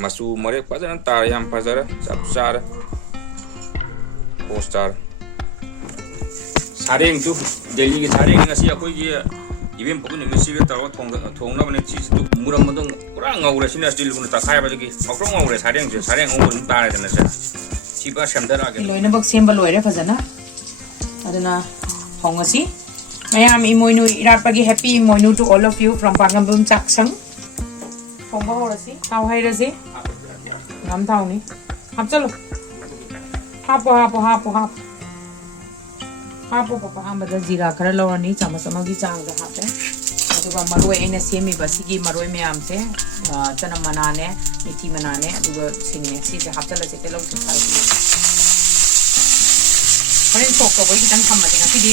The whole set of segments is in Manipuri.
masu mere pajan tar yam pajara chapchar poster sareng tu Delhi ki sareng ngasi akoi ki Iben pokoknya mesti kita tahu thongna bane cheese tu muram madong kurang ngawure sini astil guna tak kaya bagi makrong ngawure sareng ngawure tar ada nasa cipa shamdara lagi loina bak sembal loire fazana adana hongasi mayam Emoinu Iratpagi happy Emoinu to all of you from Pangambam Chakshang thongba horasi taw hai rasi ngam taw ni hap chalo hapo hapo papa ambada zira khara lawani chamas amagi chang da hape aduga maroi aina semi basigi maroi myam se chana manane mithi manane aduga singne si se haptala se telo se thai hari sok ko boi kitang thamma de ngasi di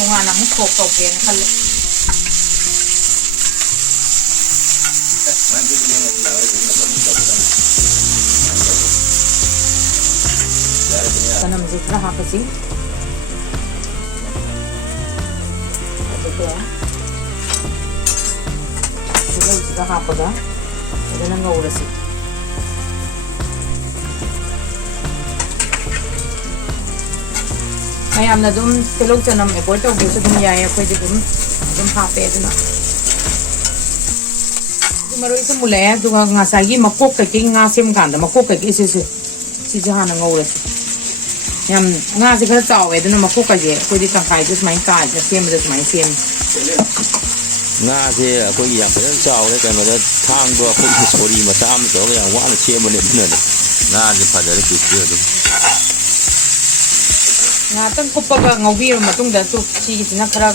tonga na mu sok to gen khal tanam zikra hapasi sudah apa dah? Ada nang ngau rasi. Ayam na dum telok janam epoi to gusto dum yaya koi dum hape dum. Dumaro itu mulai tu ngasagi makok kaki ngasim kanda makok kaki si jahan ngau rasi. Yam ngasi kalau tahu itu nama makok kaki koi di tangkai tu semain kai, jadi semain tu semain sem. ngase akoi yang pen chao le kan ma thang do ko sori ma tam do yang wa na che ma ne ne ngase pha da ki ki do nga tang koppa ga ngobi ma tung da tu chi ki na khara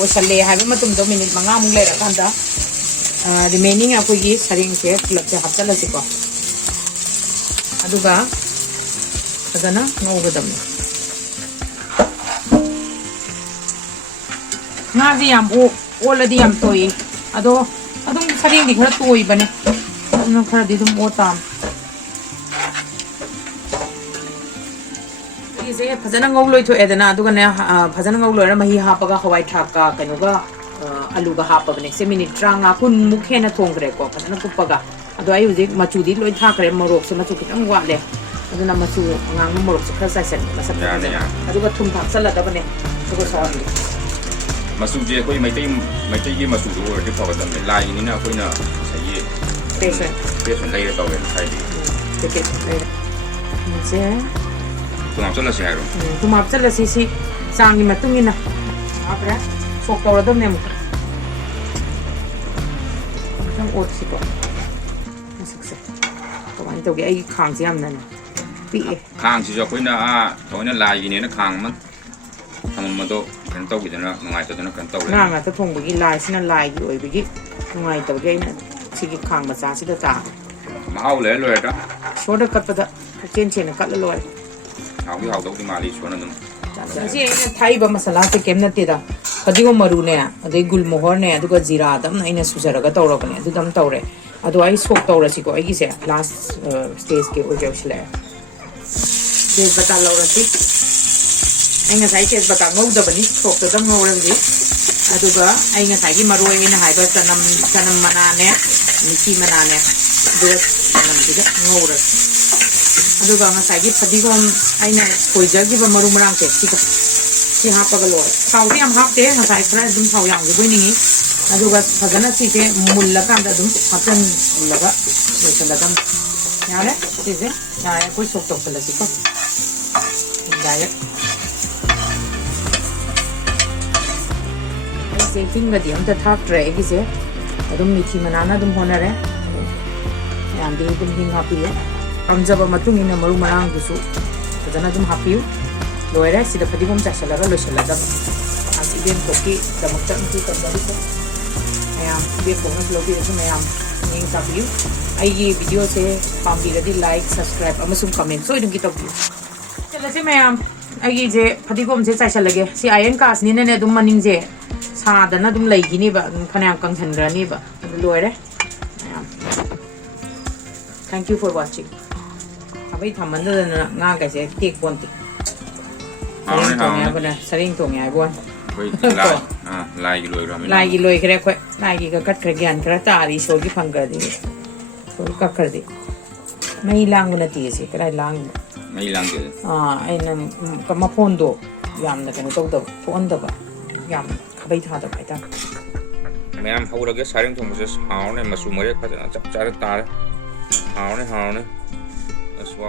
o sale ha ba ma tum do minute manga mung le ra kan da remaining akoi gi sareng ke club se hapta la si ko aduga adana ngoga dam nga ji yam o already am toy adum sareng di khara toy bane adum khara di dum o tam ise phajana ngau loi tho edana aduga ne phajana ngau loi ra mahi hapa ga hawai thak ka kanu ga alu ga hapa bane se minute tranga kun mukhe na thong gre ko phajana kuppa ga adu ai ujik machu di loi thak re morok se machu kitang wa le aduna machu ngang morok se khara sai sen masap aduga thum thak sala da bane aduga sa masu je koi mai tai gi masu do de pa da lai ni na koi na sai patient lai da wen sai di ticket lai je tumam chala si haro tumam chala si sang ni matung ina apra sok to radam ne mu jang ot si ko sakse to ai to ge ai khang jam nan pi khang si jo koi na to na lai ni na khang man thang ma do kan to gi na ngai to na kan to le nga ta thong bagi lai sina lai gi oi bagi ngai to ge na si gi khang ma cha si da ta ma au le lo da so da kat pa da chen chen kat la loi au gi hau do gi ma li so na dum si ina thai ba masala se kem na te da padigo maru ne adai gul mohor ne adu ga jira dam na ina su jara ga to ro ne adu dam to re adu ai sok to ra si ko ai gi se last stage ke o ge usle se bata lo ra si ai nga sai ches bata ngau da bani sok to dam ngau ra gi adu ga ai nga sai gi maru ai na hai ba tanam mana ne miti mana ne du tanam gi da ngau ra adu ga nga sai gi padigo ai na koi ja gi ba maru marang ke si hapa ga loi sau ti am hap te nga sai khra dum sau yang gi boi ni adu ga phajana si te mulla kan da dum hapan mulla ga so da dam ya le si se ya koi sok tok la si ko dai se ting ga diam ta thak tre gi se adum mithi manana dum honare yan de dum hing hapi le amjaba matung ina maru marang du su phajana dum hapi loire sida padigom cha shala lo shala da asi ben ko ki da mukta mi ka bari ko ayam be ko na lo bi su mayam ning sa view ai gi video se pambi di like subscribe amasum comment so idum ki to chala se mayam ai gi je padigom je cha shala ge si iron kas ni ne dum maning je sa da na dum lai gi ni ba khanam kang than ra ni ba loire thank you for watching abai thaman da nga ga se tik ponti sareng thong ai bon lai gi loi kre khoi lai gi ka kat kre gyan kra ta ri so gi phang ga di ꯀꯛꯈ꯭ꯔꯗꯤ ꯃꯩ ꯂꯥꯡꯕ ꯅꯠꯇꯦ ꯁꯤ ꯀꯗꯥꯏ ꯂꯥꯡꯉꯤꯅꯣ ꯃꯩ ꯂꯥꯡꯗꯦ ꯑꯩꯅ ꯃꯐꯣꯟꯗꯣ ꯌꯥꯝꯅ ꯀꯩꯅꯣ ꯇꯧꯗꯕ ꯊꯣꯛꯍꯟꯗꯕ ꯌꯥꯝ ꯈꯥꯕꯩ ꯊꯥꯗꯕ ꯍꯥꯏꯇꯥꯔꯦ ꯃꯌꯥꯝ ꯍꯧꯔꯒꯦ ꯁꯥꯔꯦꯡ ꯊꯣꯡꯕꯁꯦ ꯍꯥꯎꯔꯅꯤ ꯃꯆꯨ ꯃꯔꯦꯛ ꯐꯖꯅ ꯆꯞ ꯆꯥꯅ ꯇꯥꯔꯦ ꯍꯥꯎꯔꯅꯤ ꯑꯁ ꯋꯥ